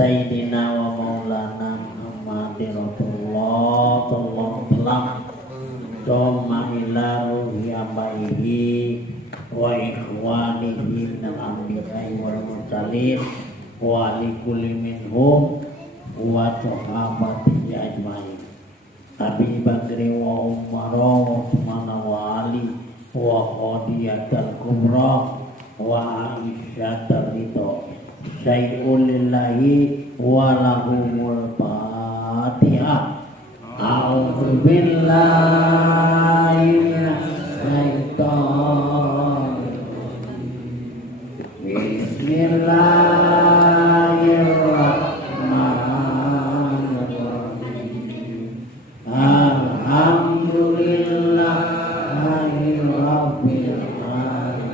Sayyidina wa maulana Muhammadin Rasulullah sallallahu alaihi wasallam Doma ila ruhi abaihi wa ikhwanihi minal anbiya'i wal mursalin wa likulli minhum wa sahabatihi ajma'in Abi Bakri wa Umar wa Utsman wa Ali wa Khadijatul Kubra wa Aisyah ridho Syai'un lillahi wa lahumul Fatihah. A'udzu billahi minasyaitonir rajim. Bismillahirrahmanirrahim. Alhamdulillahi rabbil alamin.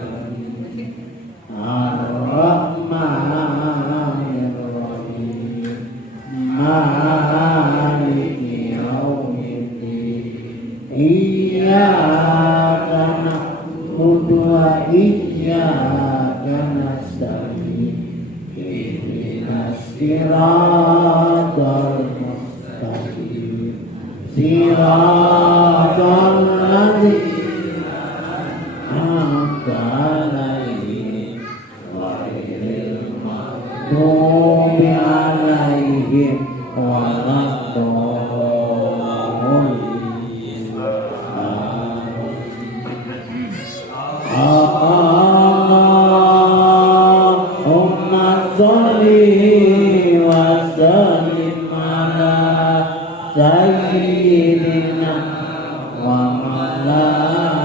Maliki yaumiddin Iyyaka na'budu wa iyyaka nasta'in Ihdinas siratal mustaqim Siratal ladzina an'amta 'alaihim ghairil maghdubi 'alaihim Allahumma sholli wa sallim ala sayyidina wa maulana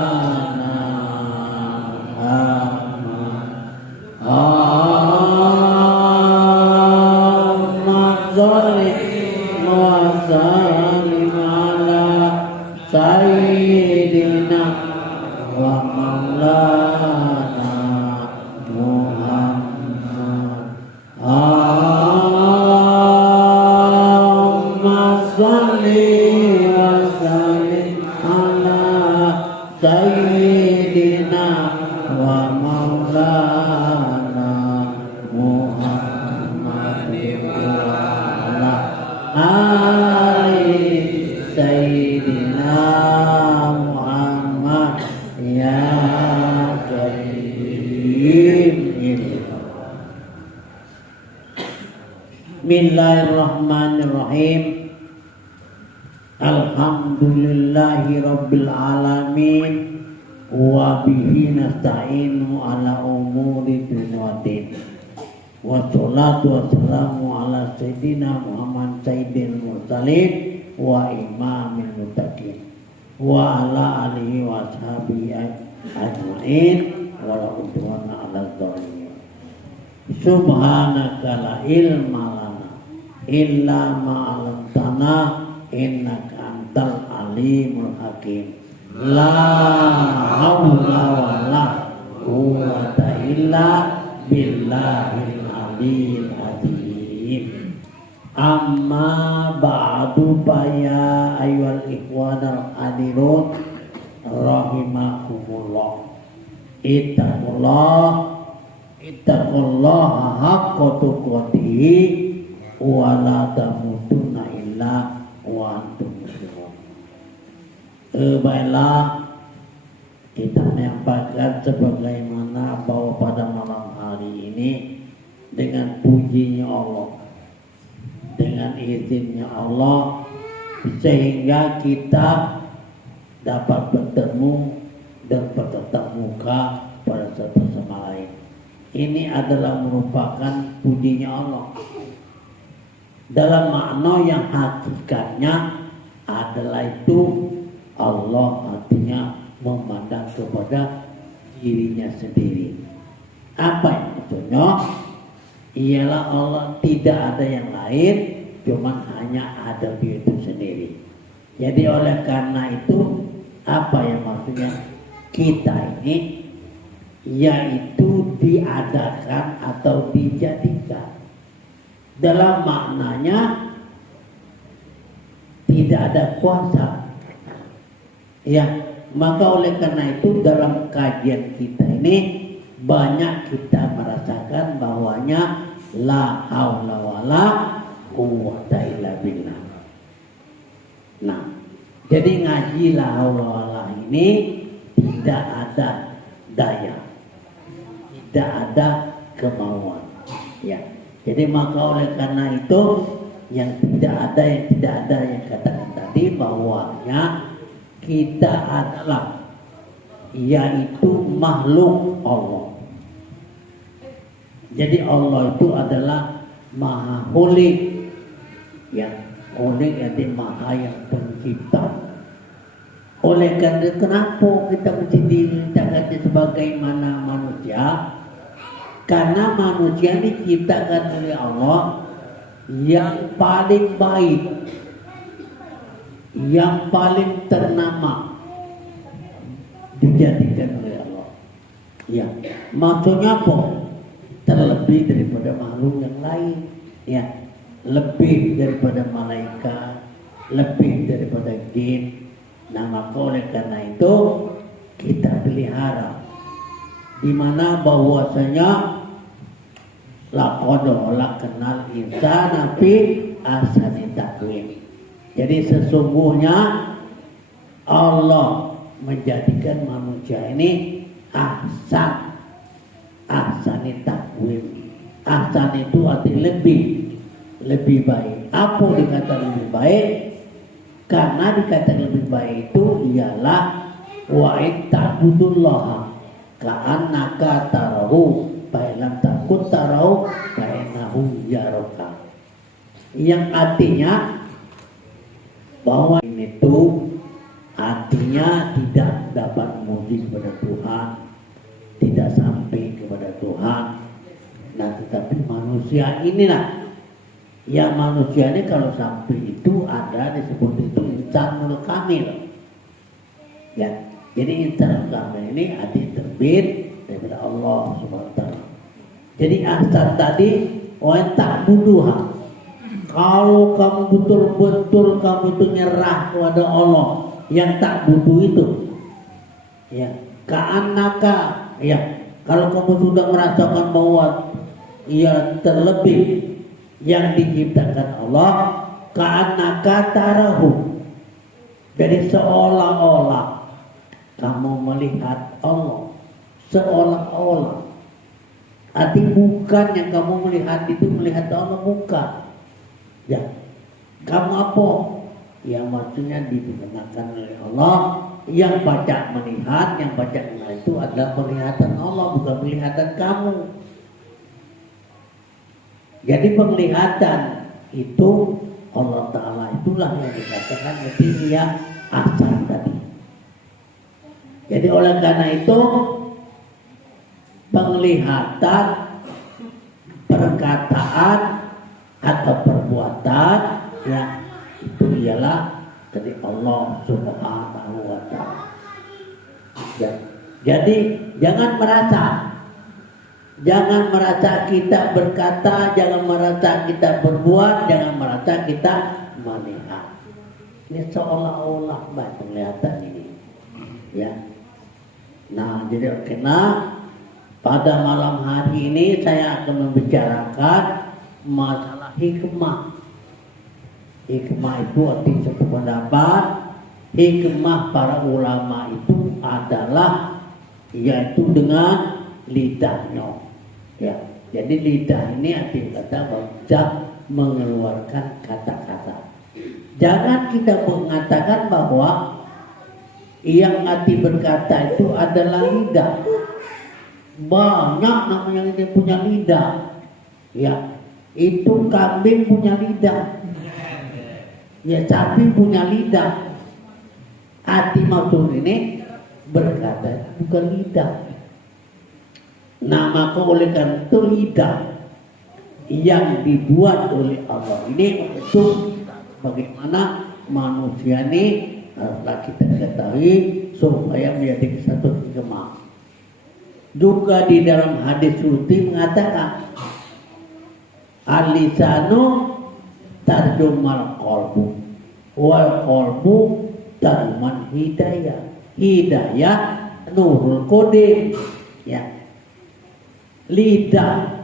Allahumma sholli wa sallim ala sayyidina wa maulana Muhammad Allahumma sholli wa sallim ala sayyidina wa maulana Muhammad wa ali sayyidina Muhammad ya Bismillahirrahmanirrahim. Alhamdulillahi rabbil alamin wa bihi nasta'inu ala umuri dunya waddin. Wassalatu wassalamu ala sayyidina Muhammad sayyidil mursalin wa imamil muttaqin wa ala alihi wa ashabihi ajma'in wa la udwana ala dzalimin. Subhanaka la ilma lana illa ma 'allamtana innaka antal alimul hakim. La haula wala quwwata illa billahil aliyil azim. Amma ba'du ya ayyuhal ikhwanal hadirun rahimakumullah. Ittaqullaha haqqa tuqatih wa la tamutunna illa wa antum muslimun. Baiklah, kita menyampaikan sebagaimana bahwa pada malam hari ini dengan pujinya Allah, dengan izinnya Allah, sehingga kita dapat bertemu dan bertatap muka pada satu sama lain. Ini adalah merupakan pujinya Allah dalam makna yang hakikatnya adalah itu Allah artinya memandang kepada dirinya sendiri. Apa yang maksudnya? Ialah Allah tidak ada yang lain, cuman hanya ada Dia itu sendiri. Jadi oleh karena itu, apa yang maksudnya? Kita ini yaitu diadakan atau dijadikan. Dalam maknanya tidak tidak ada kuasa. Ya, maka oleh karena itu dalam kajian kita ini banyak kita merasakan bahwanya la haula wala quwwata illa billah. Nah, jadi ngaji la haula wala ini tidak ada daya, tidak ada kemauan. Ya, jadi maka oleh karena itu yang tidak ada yang katakan tadi bahwanya kita adalah yaitu makhluk Allah. Jadi Allah itu adalah maha holik, ya, holik arti maha yang pencipta. Oleh karena itu kenapa kita mesti diceritakan sebagaimana manusia? Karena manusia ini diciptakan oleh Allah yang paling baik, yang paling ternama dijadikan oleh Allah. Ya, maksudnya apa? Terlebih daripada makhluk yang lain, ya, lebih daripada malaikat, lebih daripada jin. Nah, maka oleh karena itu kita pelihara, di mana bahwasanya laqad khalaqnal insana fi ahsani taqwim. Jadi sesungguhnya Allah menjadikan manusia ini ahsani taqwim. Ahsan itu arti lebih baik. Apa dikata lebih baik? Karena dikata lebih baik itu ialah wa ta'budullaha ka'annaka tarahu fa'ilam takut tarahu fa'innahu yaraka. Yang artinya bahwa ini tuh artinya tidak dapat memuji kepada Tuhan, tidak sampai kepada Tuhan. Nah, tetapi manusia inilah, ya, manusia ini kalau sampai itu ada disebut itu insanul kamil. Ya, jadi insanul kamil ini arti terbit daripada Allah Subhanahu wa taala. Jadi asal tadi wa ta'buduha. Kalau kamu betul-betul kamu itu nyerah kepada Allah yang tak butuh itu, ya, ka'annaka, ya, kalau kamu sudah merasakan bahwa ia terlebih yang diciptakan Allah, ka'annaka tarahu, jadi seolah-olah kamu melihat Allah, seolah-olah. Arti bukan yang kamu melihat itu melihat Allah, bukan. Ya, kamu apa? Ya, maksudnya digunakan oleh Allah. Yang baca melihat, yang baca melihat itu adalah penglihatan Allah, bukan penglihatan kamu. Jadi penglihatan itu Allah Ta'ala itulah yang dikatakan itu dia asal tadi. Jadi oleh karena itu penglihatan, perkataan atau perbuatan, ya, itu ialah dari Allah Subhanahu wa taala. Ya. Jadi jangan merasa kita berkata, jangan merasa kita berbuat, jangan merasa kita melihat. Ini seolah-olah penglihatan ini. Ya. Nah, jadi karena pada malam hari ini saya akan membicarakan masalah hikmah. Hikmah itu arti satu pendapat. Hikmah para ulama itu adalah yaitu dengan lidahnya. Ya, jadi lidah ini arti kata bisa mengeluarkan kata-kata. Jangan kita mengatakan bahwa yang arti berkata itu adalah lidah. Banyak namanya yang punya lidah. Ya, itu kambing punya lidah. Ya, sapi punya lidah. Arti maksud ini berkata bukan lidah. Nah, maka oleh karena itu lidah yang dibuat oleh Allah ini untuk bagaimana manusia ini haruslah kita ketahui supaya menjadi satu hikmah. Juga di dalam hadis suci mengatakan al-lisanu tarjumal qalbu. wal qalbu darman hidayah. Hidayah nurul qadim. Ya. Lidah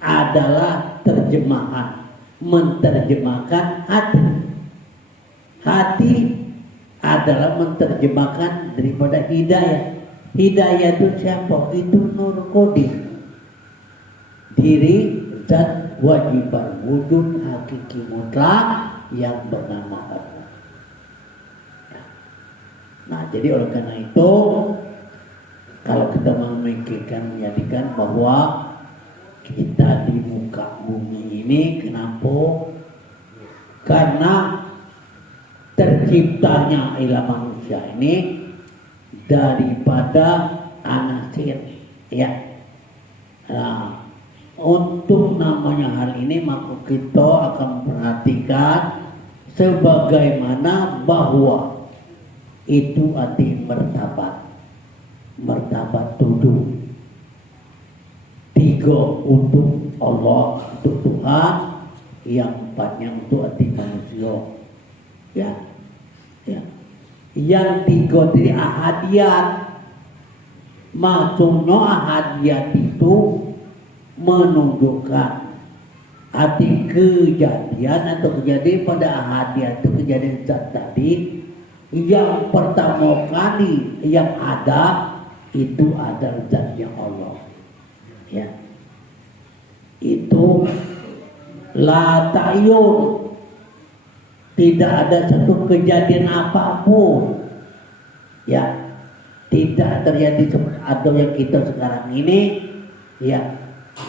adalah terjemahan, menerjemahkan hati. Hati adalah menerjemahkan daripada hidayah. Hidayah itu siapa? Itu nur qadim. Diri zat wajiban wujud hakiki mutlak yang bernama Allah. Nah, jadi oleh karena itu, kalau kita memikirkan, menjadikan bahwa kita di muka bumi ini, kenapa? Karena terciptanya ilah manusia ini daripada anasir, ya. Nah, untuk namanya hal ini maka kita akan perhatikan sebagaimana bahwa itu arti martabat. Martabat tujuh. 3 untuk Allah, untuk Tuhan, yang 4-nya untuk arti manusia. Ya. Ya. Yang 3 dari ahadiyat. Maksudnya ahadiyat itu menunjukkan arti kejadian atau kejadian pada ahadiyat itu kejadian zat tadi. Yang pertama kali yang ada itu adalah zatnya Allah. Ya. Itu la ta'yun, tidak ada satu kejadian apapun, ya, tidak terjadi seperti atau yang kita sekarang ini, ya,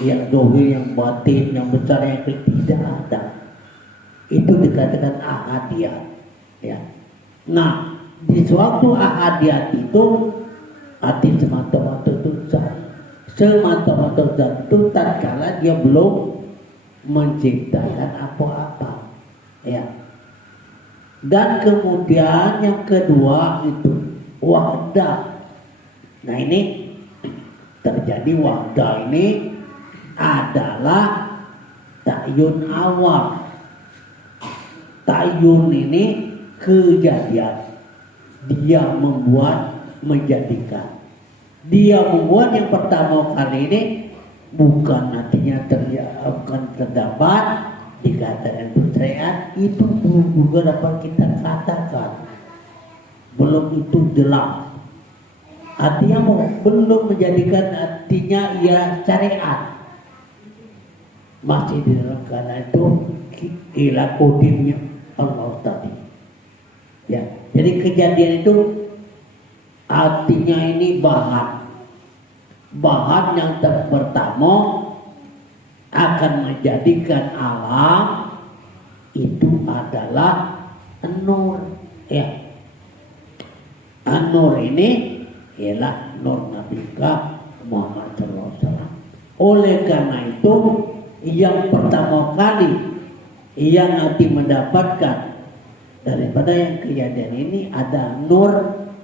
yang dohir, yang batin, yang besar, yang kecil, tidak ada. Itu dikatakan ahadiyat, ya. Nah, di suatu ahadiyat itu arti semata-mata itu zat. Semata-mata zat itu tatkala dia belum menciptakan apa-apa, ya. Dan kemudian yang kedua itu wahdah. Nah, ini terjadi wahdah ini adalah ta'yun awal. Ta'yun ini kejadian, dia membuat, menjadikan. Dia membuat yang pertama kali ini bukan artinya bukan terdapat dikatakan syariat, itu belum juga dapat kita katakan, belum itu jelas. Artinya belum menjadikan artinya ia syariat, masih di dalam karena itu ilah kodimnya Allah tadi. Ya, jadi kejadian itu artinya ini bahan yang pertama akan menjadikan alam itu adalah nur, ya. Nur ini ialah nur Nabi Muhammad SAW. Oleh karena itu yang pertama kali yang nanti mendapatkan daripada yang kejadian ini ada nur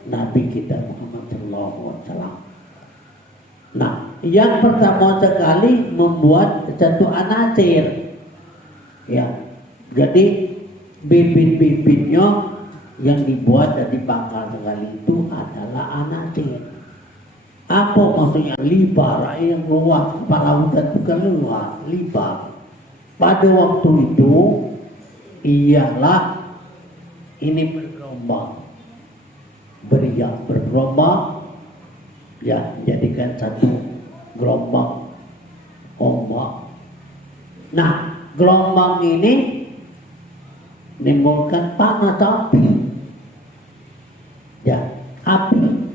Nabi kita Muhammad SAW. Nah, yang pertama sekali membuat satu anasir, ya. Jadi bibit-bibitnya yang dibuat dari pangkal sekali itu adalah anasir. Apa maksudnya? Libar yang luar kepala lautan, bukan luar, libar. Pada waktu itu ialah ini bergelombang, beriak bergelombang, ya, jadikan satu gelombang ombak. Nah, gelombang ini menimbulkan panas api, ya, api.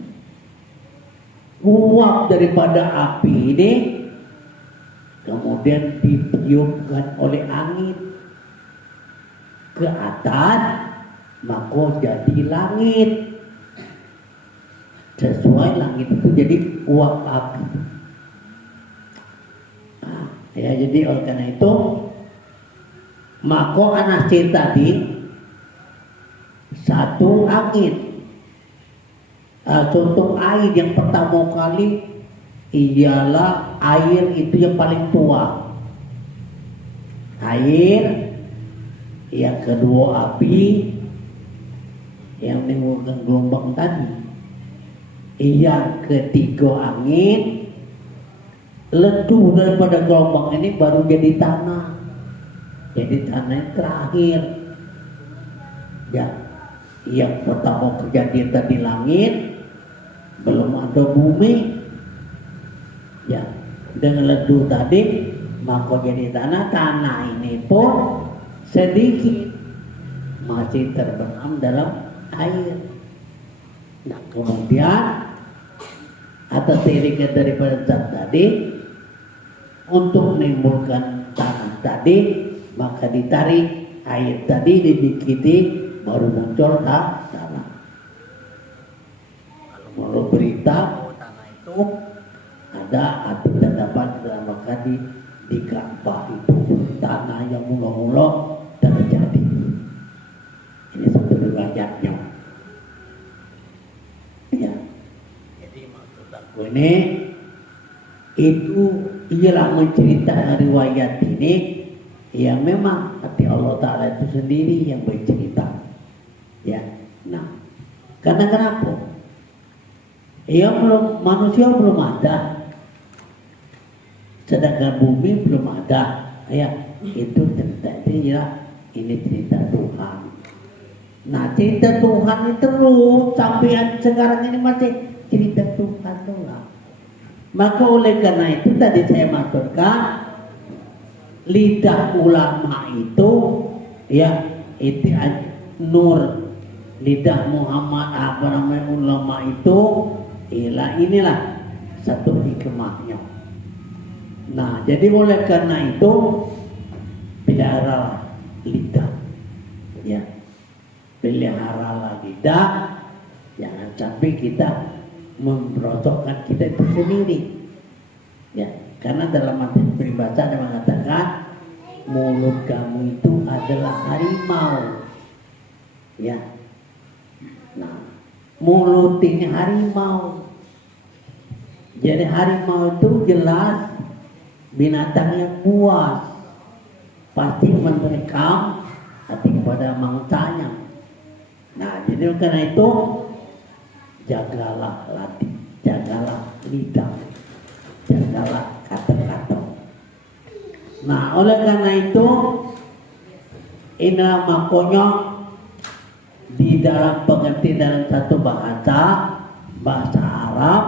Uap daripada api ini kemudian ditiupkan oleh angin ke atas, maka jadi langit. Sesuai langit itu jadi uap api. Nah, ya, jadi oleh karena itu maka anasir tadi satu angin. Contoh air yang pertama kali ialah air itu yang paling tua. Air yang kedua api yang menimbulkan gelombang tadi, yang ketiga angin, letup daripada gelombang ini baru jadi tanah. Jadi tanah yang terakhir. Ya, yang pertama kejadian tadi langit, belum ada bumi. Ya, dengan letup tadi maka jadi tanah. Tanah ini pun sedikit masih terbenam dalam air. Nah, kemudian atas tirikan daripada zat tadi untuk menimbulkan tanah tadi, maka ditarik air tadi didikiti baru muncul tanah. Kalau menurut berita bahwa tanah itu ada atau terdapat dalam maka di Ka'bah itu tanah yang mula-mula terjadi. Ini satu riwayatnya. Ya. Jadi maksud aku ini itu ialah menceritakan riwayat ini yang memang hati Allah Ta'ala itu sendiri yang bercerita. Ya. Nah, karena kenapa? Manusia belum ada, sedangkan bumi belum ada. Ya, itu cerita ini cerita Tuhan. Nah, cerita Tuhan itu terus sampai sekarang ini masih cerita Tuhan lah. Maka oleh karena itu tadi saya maksudkan lidah ulama itu ya itu nur lidah Muhammad ulama itu inilah satu hikmahnya. Nah, jadi oleh karena itu pelihara lidah, ya, pelihara lidah, jangan sampai kita memperosokkan kita itu sendiri, ya, karena dalam arti peribahasa ada mengatakan mulut kamu itu adalah harimau, ya, nah, mulut ini harimau, jadi harimau itu jelas binatang yang buas, pasti menerkam hati kepada mangsanya. Nah, jadi karena itu jagalah lidah, jagalah kata-kata. Nah, oleh karena itu inilah makanya di dalam pengertian dalam satu bahasa Arab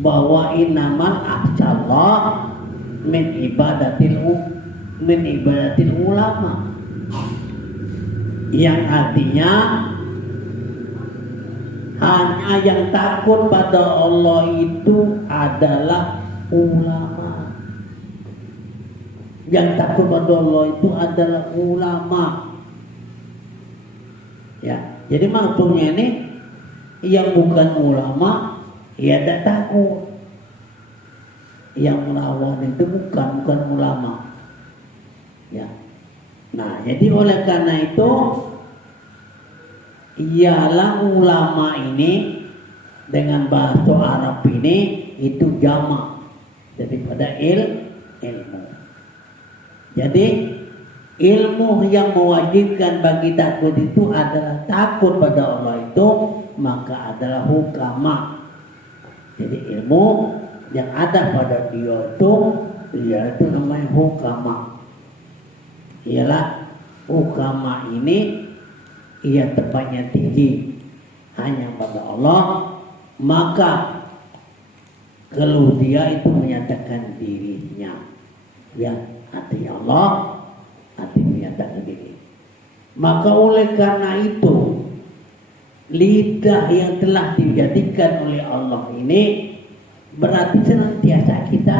bahwa innamal akhshallah min ibadatil ulama, yang artinya hanya yang takut pada Allah itu adalah ulama. Yang takut pada Allah itu adalah ulama. Ya, jadi maksudnya ini yang bukan ulama ya tidak takut. Yang melawan itu bukan ulama. Ya. Nah, jadi oleh karena itu ialah ulama ini dengan bahasa Arab ini itu jamak daripada ilmu. Jadi ilmu yang mewajibkan bagi takut itu adalah takut pada Allah itu, maka adalah hukama. Jadi ilmu yang ada pada dia itu namanya hukama. Ialah hukama ini ia tempatnya tinggi hanya pada Allah, maka kalau dia itu menyatakan dirinya, ya, hati Allah, hati menyatakan diri. Maka oleh karena itu lidah yang telah dijadikan oleh Allah ini berarti senantiasa kita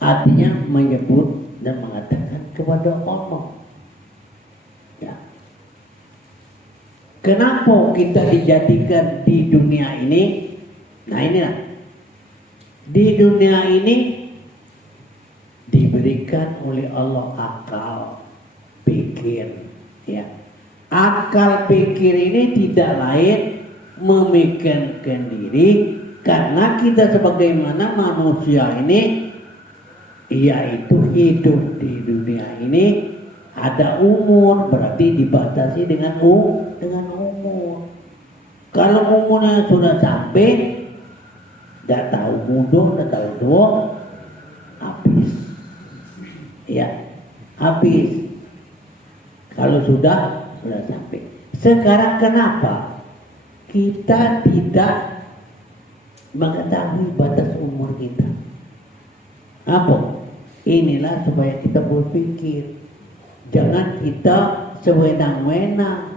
artinya menyebut dan mengatakan kepada Allah. Ya. Kenapa kita dijadikan di dunia ini? Nah, inilah di dunia ini diberikan oleh Allah akal pikir, ya. Akal pikir ini tidak lain memikirkan diri, karena kita sebagaimana manusia ini yaitu hidup di dunia ini ada umur, berarti dibatasi dengan umur. Kalau umurnya sudah sampai, tidak tahu muda, tidak tahu tua, habis. Ya, habis. Kalau sudah sampai. Sekarang kenapa kita tidak mengetahui batas umur kita? Apa? Inilah supaya kita berpikir. Jangan kita sewenang-wenang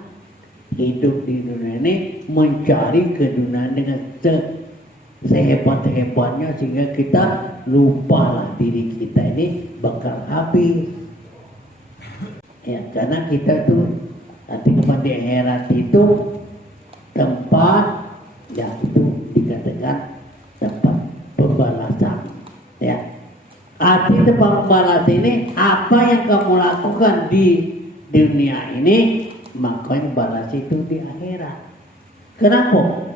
hidup di dunia ini, mencari kedudukan dengan sehebat-hebatnya, sehingga kita lupalah diri kita ini bakal habis. Ya, karena kita tuh nanti di akhirat itu tempat, ya itu dikatakan tempat pembalasan. Ya, arti tempat pembalasan ini apa yang kamu lakukan di dunia ini, maka yang balas itu di akhirat. Kenapa?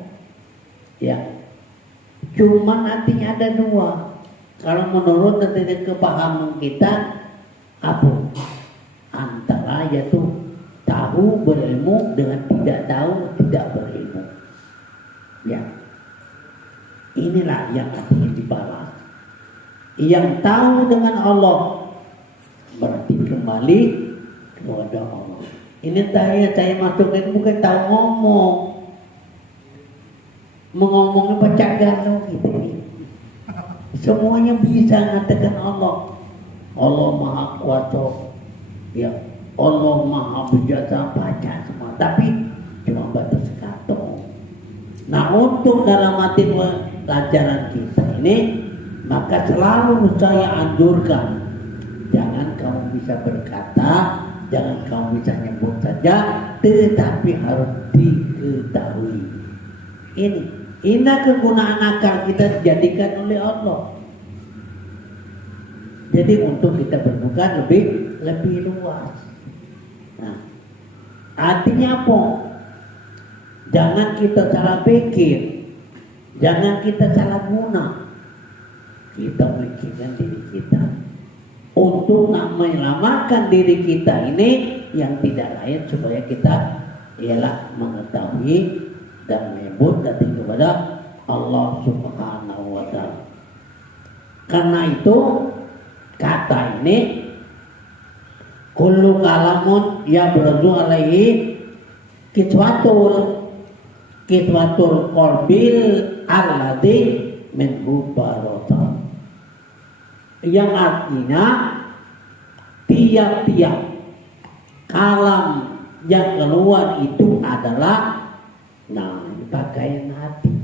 Ya, cuma artinya ada dua. Kalau menurut kepahaman kita, apa? Antara yaitu tahu berilmu dengan tidak tahu tidak berilmu. Ya, inilah yang artinya dibalas. Yang tahu dengan Allah berarti kembali kepada Allah. Ini saya masuk itu bukan tahu ngomong. Mengomongnya baca galau gitu. Semuanya bisa mengatakan Allah. Allah Maha Kuasa. Ya, Allah Maha Bijaksana, baca semua. Tapi cuma batas kata. Nah, untuk dalam hati pelajaran kita ini, maka selalu saya anjurkan, jangan kamu bisa berkata, jangan kamu bisa nyebut saja, tetapi harus diketahui. Ini kegunaan akal kita dijadikan oleh Allah. Jadi untuk kita berbuka lebih luas. Nah, artinya apa? Jangan kita salah pikir, jangan kita salah guna. Kita memikirkan diri kita untuk menyelamatkan diri kita ini, yang tidak lain supaya kita ialah mengetahui dan menyebut dati kepada Allah Subhanahu wa Ta'ala. Karena itu kata ini kullu kalamun ya beradu alaihi kitwatul qalbil alladhi minhu barata, yang artinya tiap-tiap kalam yang keluar itu adalah pakaian hati.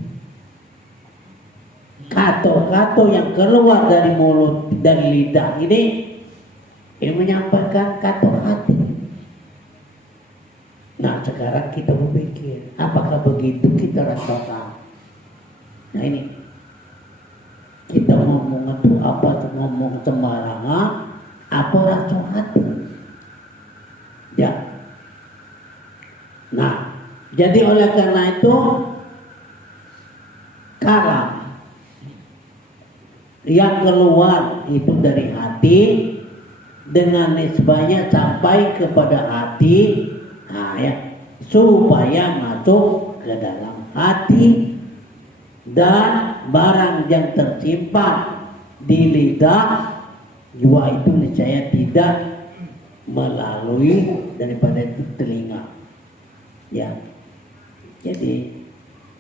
Kata-kata yang keluar dari mulut, dari lidah ini menyampaikan kata hati. Nah, sekarang kita berpikir, apakah begitu kita rasakan? Nah, ini kita ngomong itu apa? Ngomong sembarangan, apa rasa hati? Ya. Nah, jadi oleh karena itu kalam yang keluar itu dari hati dengan nisbahnya sampai kepada hati, nah ya, supaya masuk ke dalam hati, dan barang yang tersimpan di lidah jiwa itu niscaya tidak melalui daripada itu telinga. Ya, jadi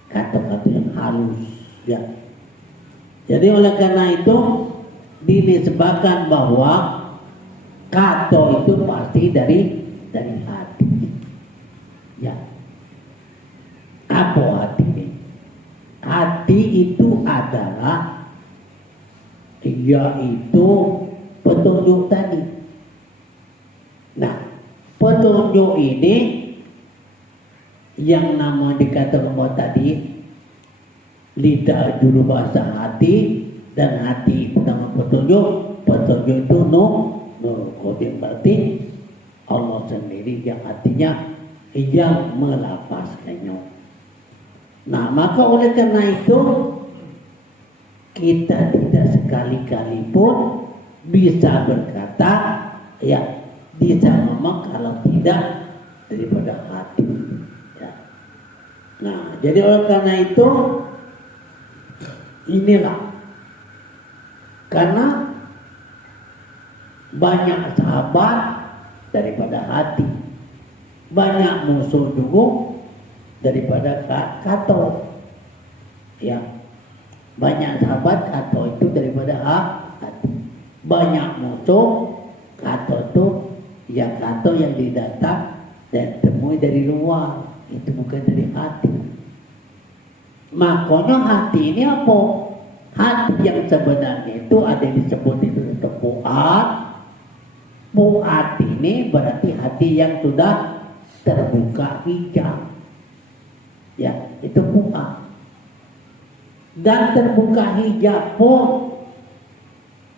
kata-kata yang halus. Ya, jadi oleh karena itu dinisbahkan bahwa kata itu pasti dari hati. Ya, apa hati ini? Hati itu adalah yaitu petunjuk tadi. Nah, petunjuk ini yang nama dikatakan bahwa tadi lidah dulu bahasa hati, dan hati pertama petunjuk itu nur kodim, berarti Allah sendiri yang artinya yang melapaskannya. Nah, maka oleh karena itu kita tidak sekali-kali pun bisa berkata ya Bisa ngomong kalau tidak daripada hati. Ya. Nah, jadi oleh karena itu inilah karena banyak sahabat daripada hati, banyak musuh juga daripada kato. Ya, banyak sahabat kato itu daripada hati, banyak musuh kato itu yang kato yang didatang dan temui dari luar, itu bukan dari hati. Makanya hati ini apa? Hati yang sebenarnya itu ada yang disebut itu fuad. Fuad ini berarti hati yang sudah terbuka hijab. Ya, itu fuad. Dan terbuka hijab pun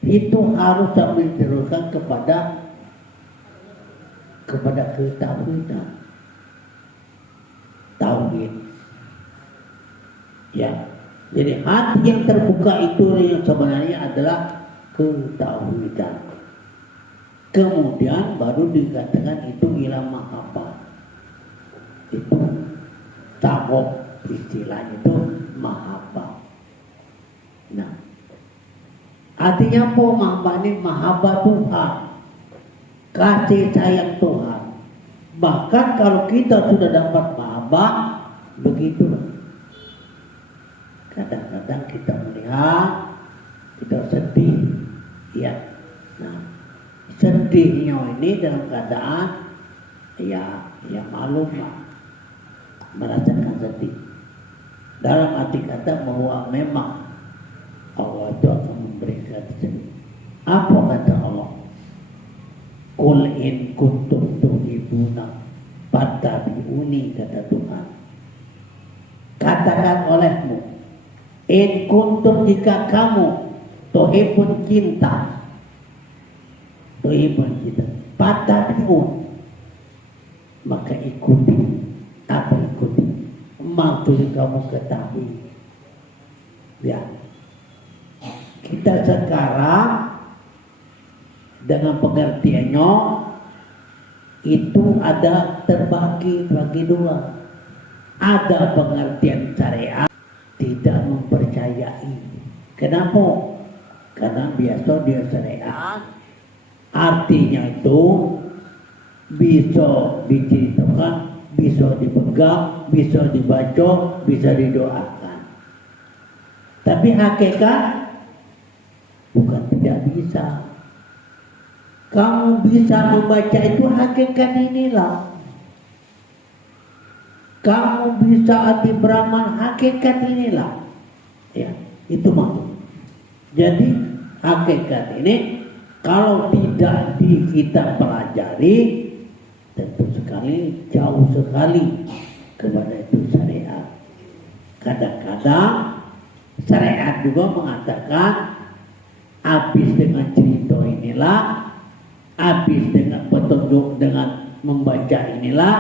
itu harus sambil diteruskan kepada ketahuidan, tauhid. Ya, jadi hati yang terbuka itu yang sebenarnya adalah ketahuidan. Kemudian baru dikatakan itu ila mahabbah. Itu tahap istilahnya itu mahabbah. Nah, artinya apa mahabbah ini? Mahabbah Tuhan, kasih sayang Tuhan. Bahkan kalau kita sudah dapat mahabbah, begitulah. Kadang-kadang kita melihat, kita sedih, ya. Nah, sedihnya ini dalam keadaan, ya malum lah, merasakan sedih. Dalam arti kata bahwa memang Allah itu akan memberikan sedih. Apa kata Allah? Qul in kuntum tuhibbuna fattabi'uni, kata Tuhan. Katakan olehmu, in kuntum, jika kamu tuhibbun cinta, fattabi'un, maka ikuti. Apa ikuti? Maksud kamu ketahui. Ya, kita sekarang dengan pengertiannya itu ada terbagi dua. Ada pengertian syariat tidak mempercayai. Kenapa? Karena biasa dia syariat artinya itu bisa diceritakan, bisa dipegang, bisa dibaca, bisa didoakan. Tapi hakikat bukan tidak bisa. Kamu bisa membaca itu hakikat inilah. Kamu bisa arti beramal hakikat inilah. Ya, itu maksud. Jadi hakikat ini kalau tidak kita pelajari, tentu sekali jauh sekali kepada itu syariat. Kadang-kadang syariat juga mengatakan habis dengan cerita inilah, habis dengan petunjuk, dengan membaca inilah,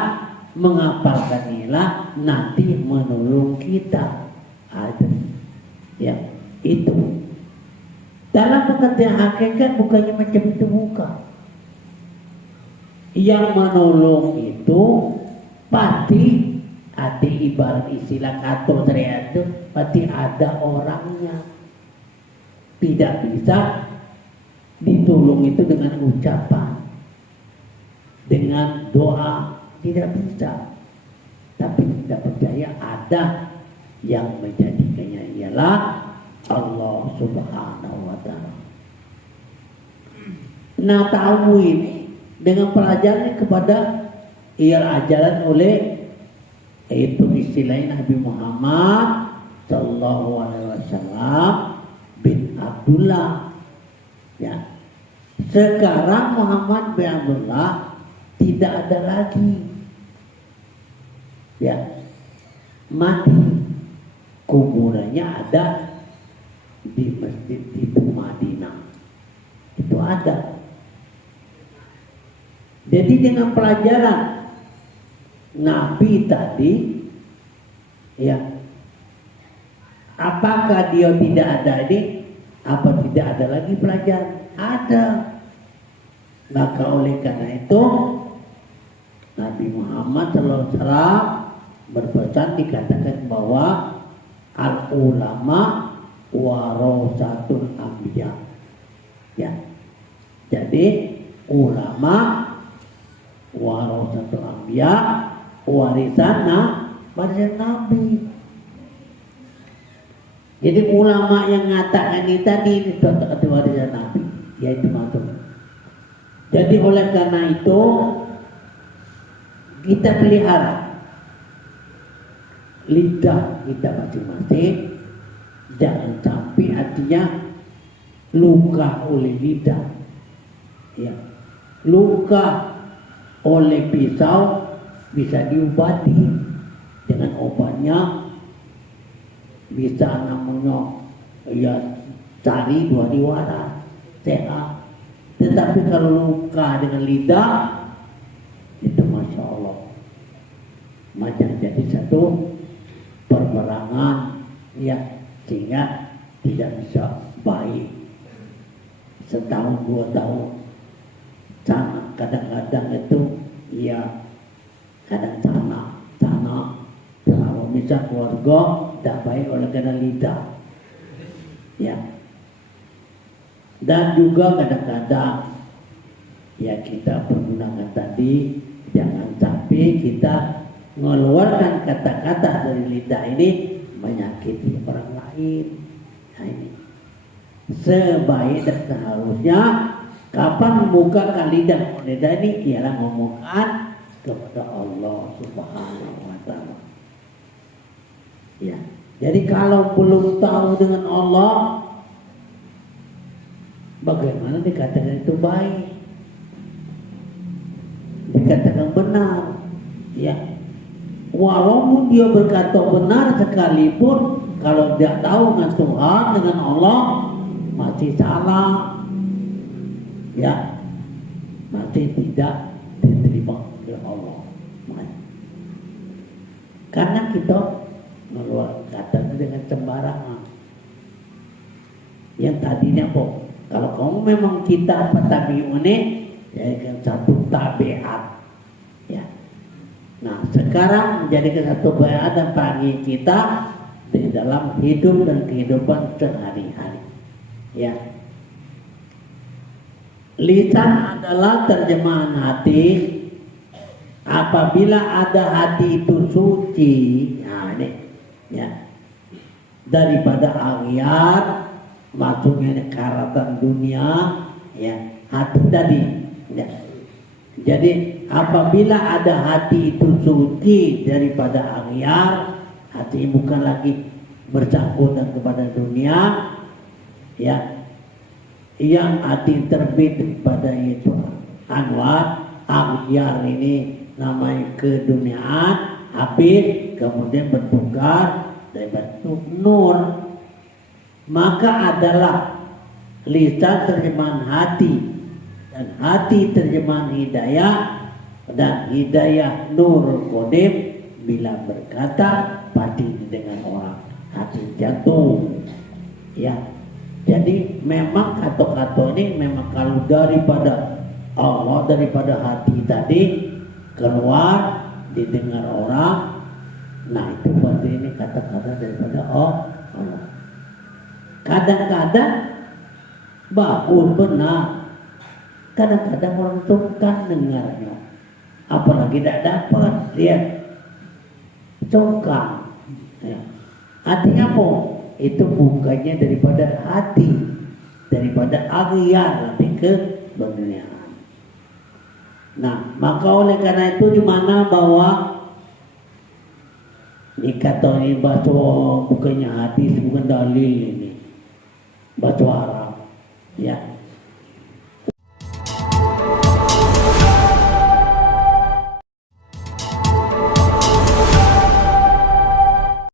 menghafalkan inilah, nanti menolong kita. Ada, ya itu. Dalam pengertian hakikat bukannya macam itu, bukan. Yang menolong itu pasti ada, ibarat istilah atau syariat itu pasti ada orangnya. Tidak bisa ditolong itu dengan ucapan, dengan doa, tidak bisa. Tapi tidak percaya ada yang menjadikannya ialah Allah Subhanahu wa ta'ala. Nah, tahu ini dengan pelajaran kepada ialah ajaran oleh itu istilahnya Nabi Muhammad sallallahu alaihi wasallam bin Abdullah. Ya. Sekarang Muhammad bin Abdullah tidak ada lagi. Ya. Mati. Kuburannya ada di masjid itu Madinah. Itu ada. Jadi dengan pelajaran Nabi tadi, ya, apakah dia tidak ada ini? Apa tidak ada lagi pelajaran? Ada. Maka oleh karena itu Nabi Muhammad SAW berpesan, dikatakan bahwa al ulama warasatul anbiya. Ya. Jadi ulama warasatul anbiya, warisan Nabi. Jadi ulama yang mengatakan ini tadi ini contoh warisan Nabi, yaitu masuk. Jadi oleh karena itu kita pelihara lidah kita masing-masing, jangan sampai artinya luka oleh lidah, ya. Luka oleh pisau bisa diobati dengan obatnya, bisa namanya ya cari 2 hari waras sehat. Tetapi kalau luka dengan lidah itu masya Allah macam jadi satu perperangan, ya, sehingga tidak bisa baik. Setahun 2 tahun sana, kadang-kadang itu ya kadang sana kalau misal keluarga tidak baik oleh karena lidah, ya. Dan juga kadang-kadang ya kita pergunakan tadi, jangan sampai kita mengeluarkan kata-kata dari lidah ini menyakiti orang lain. Nah, ini sebaik dan seharusnya kapan membukakan lidah ini ialah ngomongkan kepada Allah Subhanahu wa ta'ala. Ya. Jadi kalau belum tahu dengan Allah, bagaimana dikatakan itu baik, dikatakan benar, ya. Walaupun dia berkata benar sekalipun, kalau dia tahu dengan Tuhan, dengan Allah, masih salah, ya, masih tidak diterima oleh Allah. Karena kita mengeluarkan kata dengan sembarangan. Yang tadinya kalau kamu memang kita tabi'une, jadikan satu tabiat, ya. Nah sekarang menjadikan satu tabiat dan bagi kita di dalam hidup dan kehidupan sehari-hari, ya. Lisan adalah terjemahan hati. Apabila ada hati itu suci, nah ini, ya, daripada aghiyar, maksudnya karatan dunia, ya, hati tadi, ya. Jadi apabila ada hati itu suci daripada aghiyar, hati bukan lagi bersangkutan kepada dunia, ya, yang hati terbit daripada itu anwar, aghyar ini namanya keduniaan, habis kemudian bertukar daripada nur, maka adalah lisan terjemahan hati, dan hati terjemahan hidayah, dan hidayah nur qadim. Bila berkata pasti didengar orang, hati jatuh, ya. Jadi memang kata-kata ini memang kalau daripada Allah, daripada hati tadi keluar didengar orang, nah itu berarti ini kata-kata daripada Allah. Kadang-kadang bagus benar, kadang-kadang orang sungkan dengarnya, apalagi tidak dapat lihat sungkan, ya. Artinya apa? Itu bukannya daripada hati, daripada aghyar, lebih ke berduniaan. Nah, maka oleh karena itu di mana bahwa dikata ini bahasa bukannya hati, bukan dalil ini, bahasa Arab, ya.